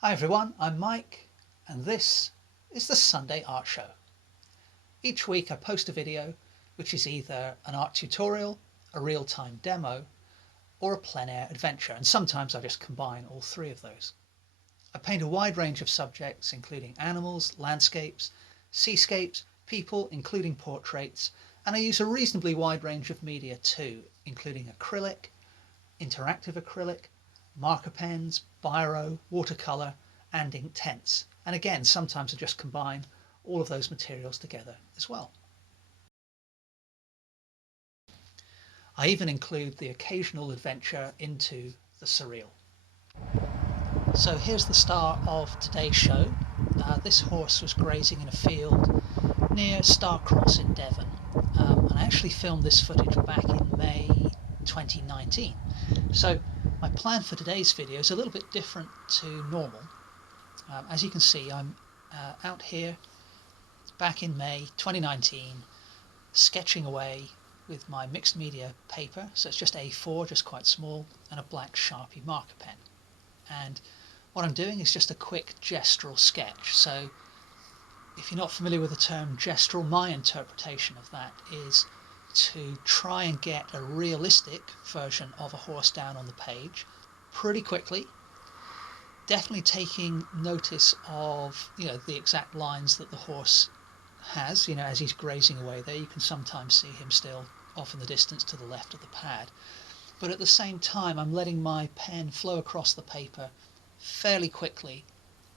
Hi everyone, I'm Mike and this is the Sunday Art Show. Each week I post a video which is either an art tutorial, a real-time demo or a plein air adventure, and sometimes I just combine all three of those. I paint a wide range of subjects including animals, landscapes, seascapes, people including portraits, and I use a reasonably wide range of media too, including acrylic, interactive acrylic, marker pens, biro, watercolor and ink tints. And again, sometimes I just combine all of those materials together as well. I even include the occasional adventure into the surreal. So here's the star of today's show. This horse was grazing in a field near Starcross in Devon. And I actually filmed this footage back in May 2019. So my plan for today's video is a little bit different to normal. As you can see, I'm out here back in May 2019 sketching away with my mixed media paper, so it's just A4, just quite small, and a black Sharpie marker pen. And what I'm doing is just a quick gestural sketch. So if you're not familiar with the term gestural, my interpretation of that is to try and get a realistic version of a horse down on the page pretty quickly, definitely taking notice of the exact lines that the horse has. As he's grazing away there, you can sometimes see him still off in the distance to the left of the pad, but at the same time I'm letting my pen flow across the paper fairly quickly,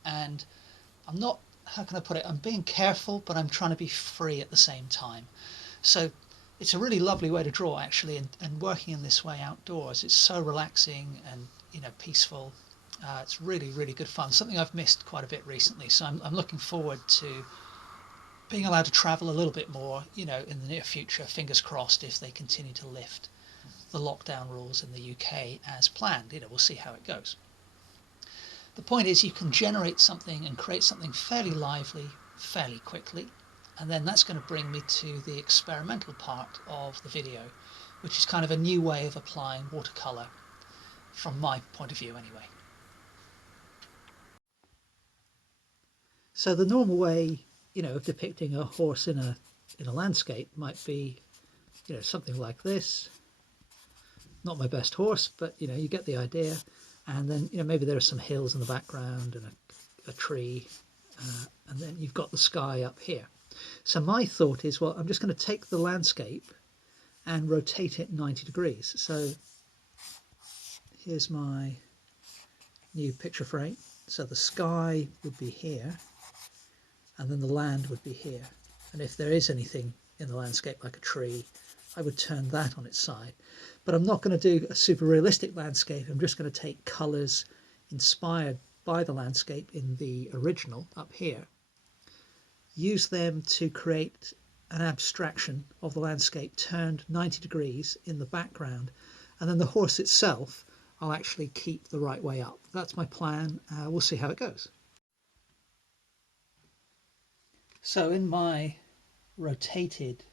and I'm not, how can I put it, I'm being careful, but I'm trying to be free at the same time. So it's a really lovely way to draw actually, and working in this way outdoors, it's so relaxing and peaceful. It's really, really good fun, something I've missed quite a bit recently, so I'm looking forward to being allowed to travel a little bit more in the near future, fingers crossed, if they continue to lift the lockdown rules in the UK as planned. We'll see how it goes. The point is, you can generate something and create something fairly lively fairly quickly, and then that's going to bring me to the experimental part of the video, which is kind of a new way of applying watercolor from my point of view anyway. So the normal way of depicting a horse in a landscape might be something like this. Not my best horse, but you get the idea. And then maybe there are some hills in the background and a tree, and then you've got the sky up here. So my thought is, well, I'm just going to take the landscape and rotate it 90 degrees. So here's my new picture frame. So the sky would be here, and then the land would be here. And if there is anything in the landscape like a tree, I would turn that on its side. But I'm not going to do a super realistic landscape. I'm just going to take colours inspired by the landscape in the original up here, use them to create an abstraction of the landscape turned 90 degrees in the background, and then the horse itself I'll actually keep the right way up. That's my plan. We'll see how it goes. So in my rotated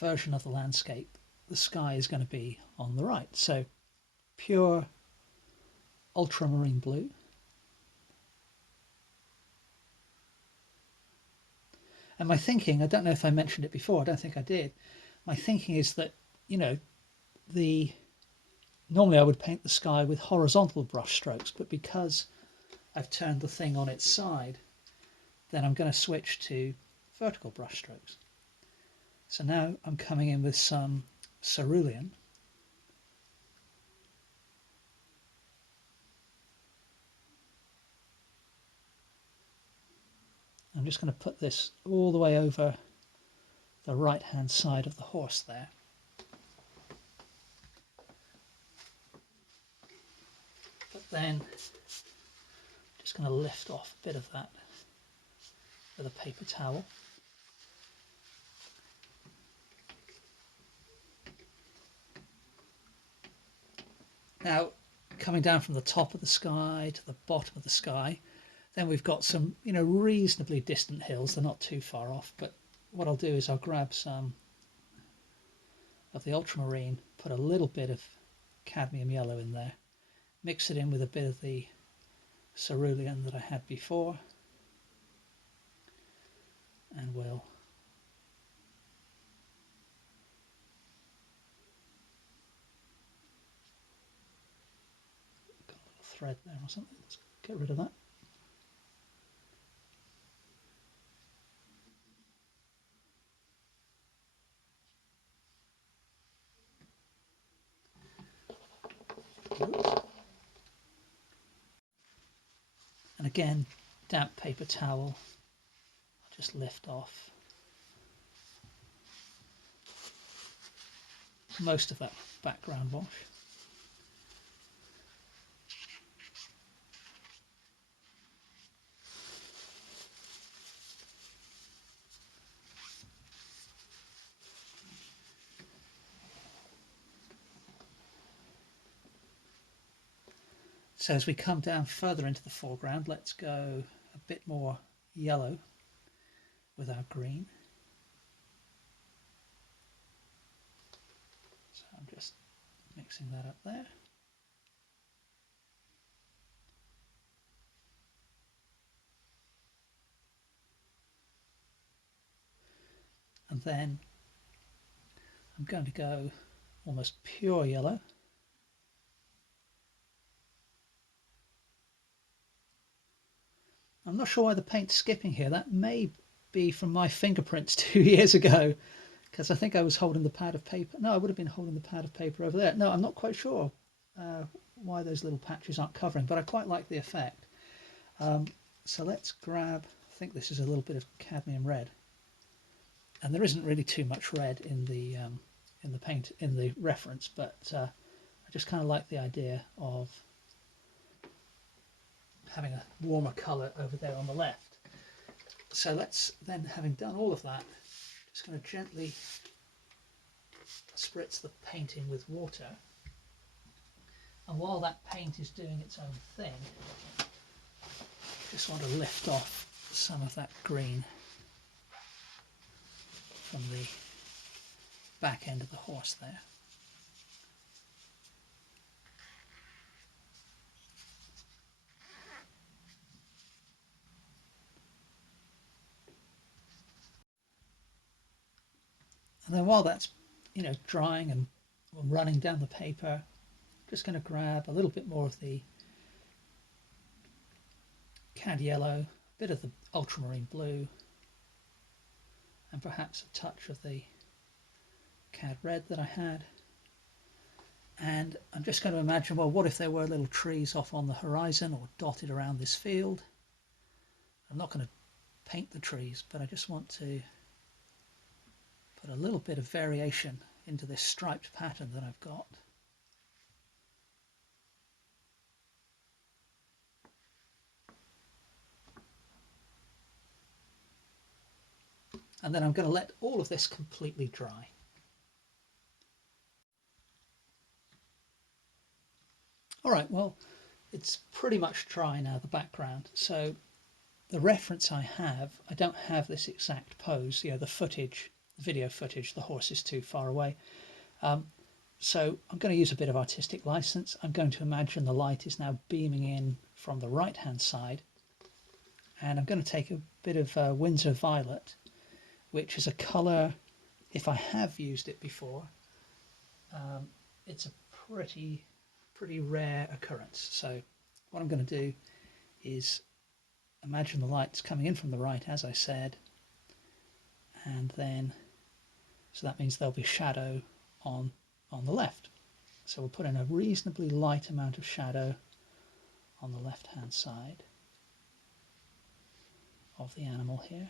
version of the landscape, the sky is going to be on the right. So pure ultramarine blue. And my thinking, I don't know if I mentioned it before, I don't think I did. My thinking is that, normally I would paint the sky with horizontal brush strokes, but because I've turned the thing on its side, then I'm going to switch to vertical brush strokes. So now I'm coming in with some cerulean. I'm just going to put this all the way over the right hand side of the horse there. But then just going to lift off a bit of that with a paper towel. Now, coming down from the top of the sky to the bottom of the sky, then we've got some, reasonably distant hills. They're not too far off, but what I'll do is I'll grab some of the ultramarine, put a little bit of cadmium yellow in there, mix it in with a bit of the cerulean that I had before, and we'll got a little thread there or something. Let's get rid of that. And again, damp paper towel, just lift off most of that background wash. So as we come down further into the foreground, let's go a bit more yellow with our green. So I'm just mixing that up there. And then I'm going to go almost pure yellow. I'm not sure why the paint's skipping here. That may be from my fingerprints 2 years ago, because I think I was holding the pad of paper. No, I would have been holding the pad of paper over there. No, I'm not quite sure why those little patches aren't covering, but I quite like the effect. So let's grab, I think this is a little bit of cadmium red. And there isn't really too much red in the paint, in the reference, but I just kind of like the idea of having a warmer colour over there on the left. So let's then, having done all of that, just going to gently spritz the paint in with water. And while that paint is doing its own thing, just want to lift off some of that green from the back end of the horse there. And then while that's, drying and running down the paper, I'm just going to grab a little bit more of the cad yellow, a bit of the ultramarine blue, and perhaps a touch of the cad red that I had. And I'm just going to imagine, well, what if there were little trees off on the horizon or dotted around this field? I'm not going to paint the trees, but I just want to put a little bit of variation into this striped pattern that I've got. And then I'm going to let all of this completely dry. All right, well, it's pretty much dry now, the background. So the reference I don't have this exact pose, the footage, the video footage, the horse is too far away. So I'm going to use a bit of artistic license. I'm going to imagine the light is now beaming in from the right hand side, and I'm going to take a bit of Winsor Violet, which is a colour, if I have used it before, it's a pretty rare occurrence. So what I'm going to do is imagine the light's coming in from the right, as I said, and then, so that means there'll be shadow on the left. So we'll put in a reasonably light amount of shadow on the left hand side of the animal here.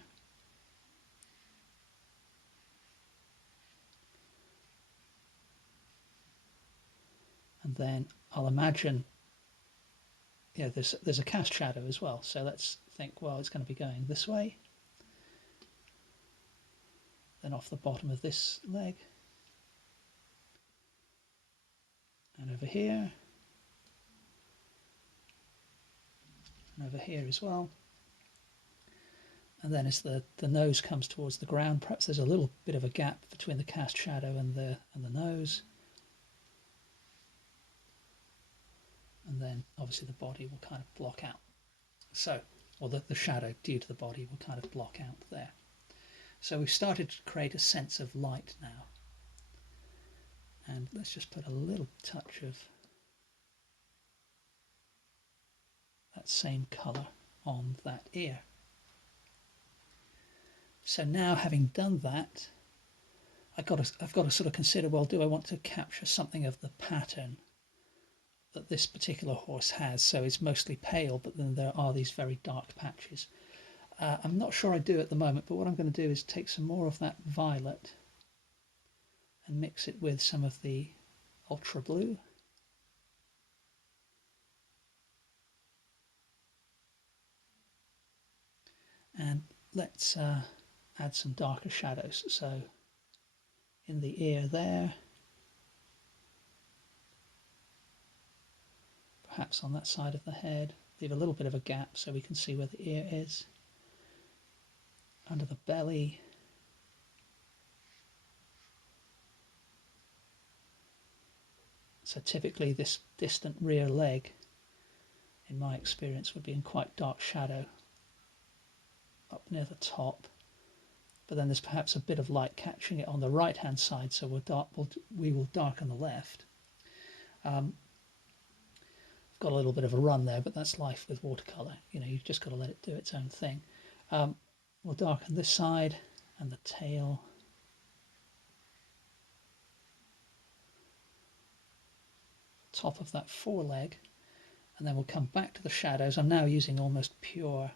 And then I'll imagine, there's a cast shadow as well. So let's think, well, it's going to be going this way, then off the bottom of this leg, and over here, and over here as well. And then as the nose comes towards the ground, perhaps there's a little bit of a gap between the cast shadow and the nose. And then obviously the body will kind of block out. So, or the shadow due to the body will kind of block out there. So we've started to create a sense of light now. And let's just put a little touch of that same colour on that ear. So now, having done that, I've got to sort of consider, well, do I want to capture something of the pattern that this particular horse has? So it's mostly pale, but then there are these very dark patches. I'm not sure I do at the moment, but what I'm going to do is take some more of that violet and mix it with some of the ultra blue. And let's add some darker shadows. So in the ear there, perhaps on that side of the head, leave a little bit of a gap so we can see where the ear is. Under the belly, so typically this distant rear leg, in my experience, would be in quite dark shadow up near the top, but then there's perhaps a bit of light catching it on the right hand side, so we will darken the left. I've got a little bit of a run there, but that's life with watercolor. You know, you've just got to let it do its own thing. We'll darken this side and the tail. Top of that foreleg, and then we'll come back to the shadows. I'm now using almost pure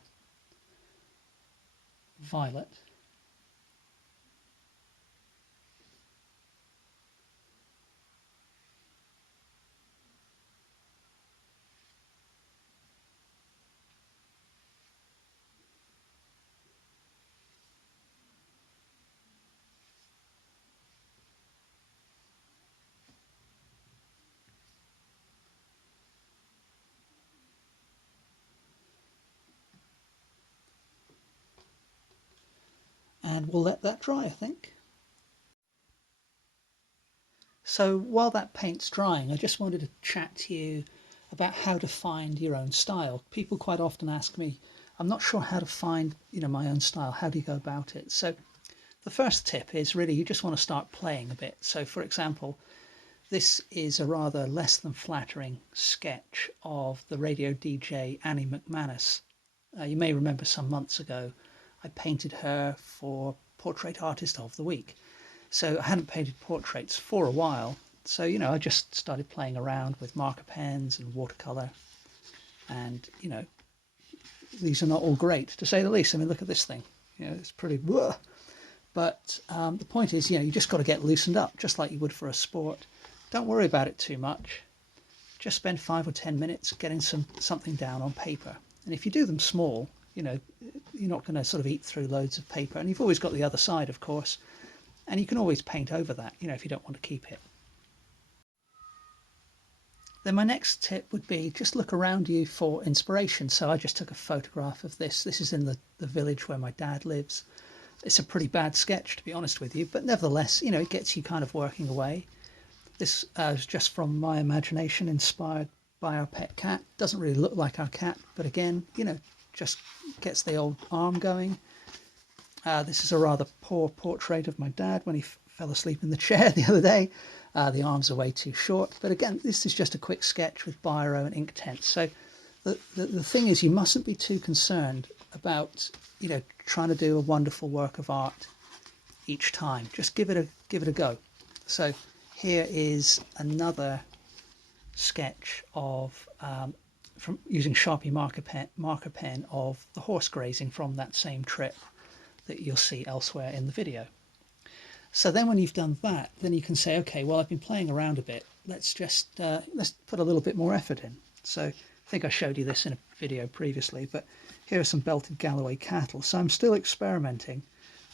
violet. And we'll let that dry, I think. So while that paint's drying, I just wanted to chat to you about how to find your own style. People quite often ask me, I'm not sure how to find, my own style. How do you go about it? So the first tip is really you just want to start playing a bit. So for example, this is a rather less than flattering sketch of the radio DJ Annie McManus. You may remember some months ago I painted her for Portrait Artist of the Week. So I hadn't painted portraits for a while. So, I just started playing around with marker pens and watercolor. And, these are not all great, to say the least. I mean, look at this thing. It's pretty... Whoa. But the point is, you just got to get loosened up, just like you would for a sport. Don't worry about it too much. Just spend 5 or 10 minutes getting something down on paper. And if you do them small, you're not going to sort of eat through loads of paper. And you've always got the other side, of course. And you can always paint over that, if you don't want to keep it. Then my next tip would be just look around you for inspiration. So I just took a photograph of this. This is in the village where my dad lives. It's a pretty bad sketch, to be honest with you, but nevertheless, it gets you kind of working away. This is just from my imagination, inspired by our pet cat. Doesn't really look like our cat, but again, just gets the old arm going. This is a rather poor portrait of my dad when he fell asleep in the chair the other day. The arms are way too short. But again, this is just a quick sketch with biro and Inktense. So the thing is, you mustn't be too concerned about, trying to do a wonderful work of art each time. Just give it a go. So here is another sketch of from using Sharpie marker pen of the horse grazing from that same trip that you'll see elsewhere in the video. So then when you've done that, then you can say, okay, well, I've been playing around a bit. Let's just let's put a little bit more effort in. So I think I showed you this in a video previously, but here are some belted Galloway cattle. So I'm still experimenting,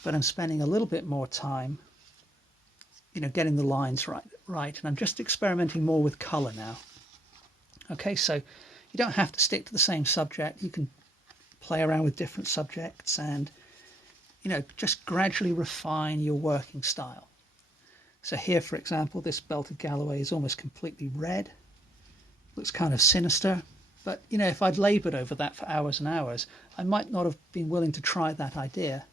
but I'm spending a little bit more time, getting the lines right. And I'm just experimenting more with color now. Okay, so you don't have to stick to the same subject. You can play around with different subjects and just gradually refine your working style. So here, for example, this belted Galloway is almost completely red. Looks kind of sinister, But, you know, if I'd laboured over that for hours and hours, I might not have been willing to try that idea.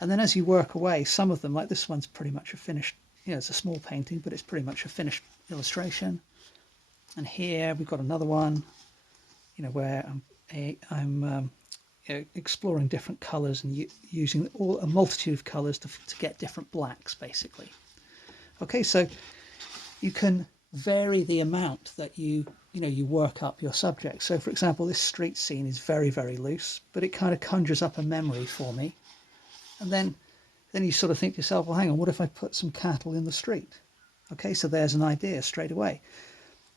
And then as you work away, some of them, like this one's pretty much a finished, you know, it's a small painting, but it's pretty much a finished illustration. And here we've got another one, you know, where I'm you know, exploring different colours and using a multitude of colours to get different blacks, basically. Okay, so you can vary the amount that you work up your subject. So, for example, this street scene is very, very loose, but it kind of conjures up a memory for me. And then you sort of think to yourself, well, hang on, what if I put some cattle in the street? Okay, so there's an idea straight away.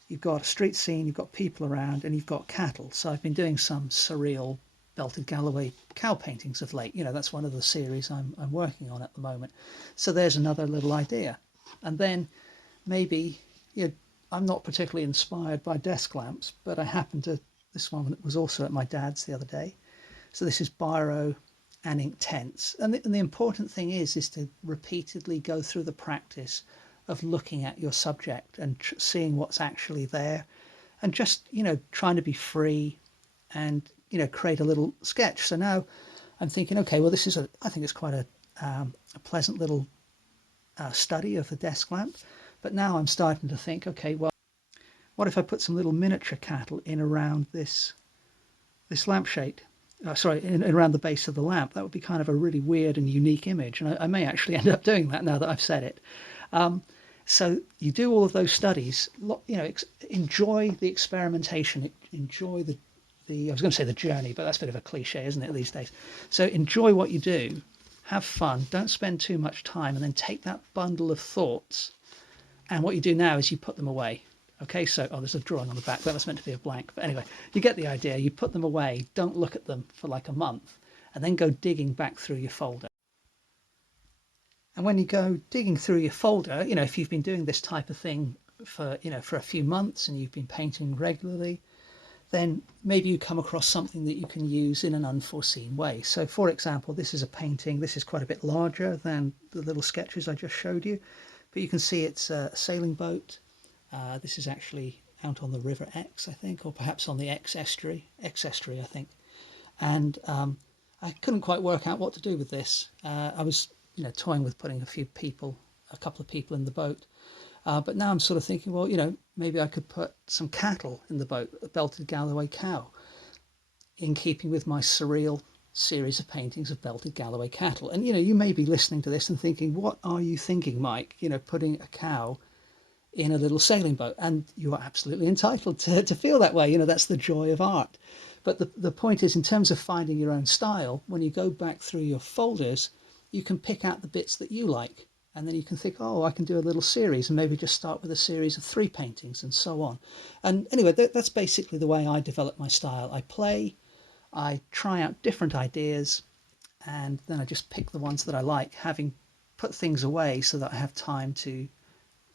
You've got a street scene, you've got people around, and you've got cattle. So I've been doing some surreal belted Galloway cow paintings of late. You know, that's one of the series I'm working on at the moment. So there's another little idea. And then maybe, you know, I'm not particularly inspired by desk lamps, but I happen to, this one was also at my dad's the other day. So this is biro and ink tents. And the important thing is to repeatedly go through the practice of looking at your subject and seeing what's actually there, and just, you know, trying to be free and, you know, create a little sketch. So now I'm thinking, okay, well, this is I think it's quite a pleasant little study of the desk lamp. But now I'm starting to think, okay, well, what if I put some little miniature cattle in around this lampshade? Around the base of the lamp. That would be kind of a really weird and unique image, and I may actually end up doing that now that I've said it. So you do all of those studies, you know, enjoy the experimentation, enjoy the I was going to say the journey, but that's a bit of a cliche, isn't it, these days? So enjoy what you do, have fun, don't spend too much time, and then take that bundle of thoughts, and what you do now is you put them away. Okay, so, there's a drawing on the back, but that's meant to be a blank. But anyway, you get the idea. You put them away, don't look at them for like a month, and then go digging back through your folder. And when you go digging through your folder, you know, if you've been doing this type of thing for, you know, for a few months and you've been painting regularly, then maybe you come across something that you can use in an unforeseen way. So, for example, this is a painting. This is quite a bit larger than the little sketches I just showed you, but you can see it's a sailing boat. This is actually out on the River Exe, I think, or perhaps on the Exe estuary, I think. And I couldn't quite work out what to do with this. I was, you know, toying with putting a couple of people in the boat. But now I'm sort of thinking, well, you know, maybe I could put some cattle in the boat, a belted Galloway cow, in keeping with my surreal series of paintings of belted Galloway cattle. And, you know, you may be listening to this and thinking, what are you thinking, Mike? You know, putting a cow in a little sailing boat. And you are absolutely entitled to feel that way. You know, that's the joy of art. But the point is, in terms of finding your own style, when you go back through your folders, you can pick out the bits that you like. And then you can think, oh, I can do a little series, and maybe just start with a series of 3 paintings and so on. And anyway, that's basically the way I develop my style. I play, I try out different ideas, and then I just pick the ones that I like, having put things away so that I have time to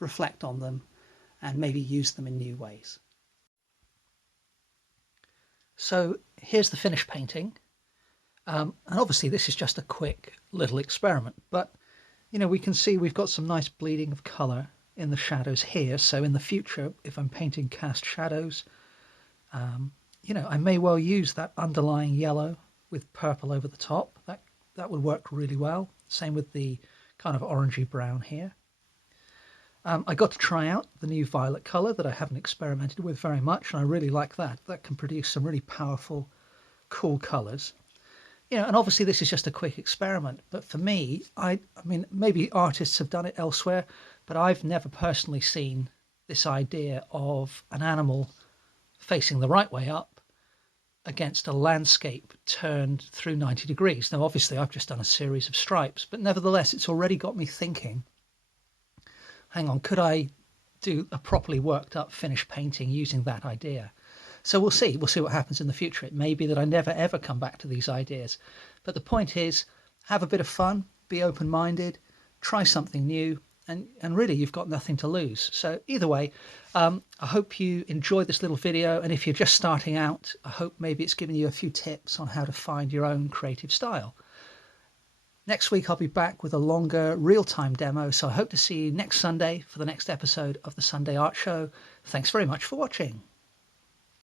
reflect on them and maybe use them in new ways. So here's the finished painting. And obviously this is just a quick little experiment, but you know, we can see we've got some nice bleeding of colour in the shadows here. So in the future, if I'm painting cast shadows, you know, I may well use that underlying yellow with purple over the top. That would work really well. Same with the kind of orangey brown here. I got to try out the new violet colour that I haven't experimented with very much, and I really like that. That can produce some really powerful, cool colours. You know, and obviously this is just a quick experiment, but for me, I mean, maybe artists have done it elsewhere, but I've never personally seen this idea of an animal facing the right way up against a landscape turned through 90 degrees. Now, obviously, I've just done a series of stripes, but nevertheless, it's already got me thinking, hang on, could I do a properly worked up finished painting using that idea? So we'll see what happens in the future. It may be that I never ever come back to these ideas, but the point is, have a bit of fun, be open-minded, try something new, and really you've got nothing to lose. So either way, I hope you enjoyed this little video, and if you're just starting out, I hope maybe it's given you a few tips on how to find your own creative style. Next week I'll be back with a longer real-time demo, so I hope to see you next Sunday for the next episode of the Sunday Art Show. Thanks very much for watching.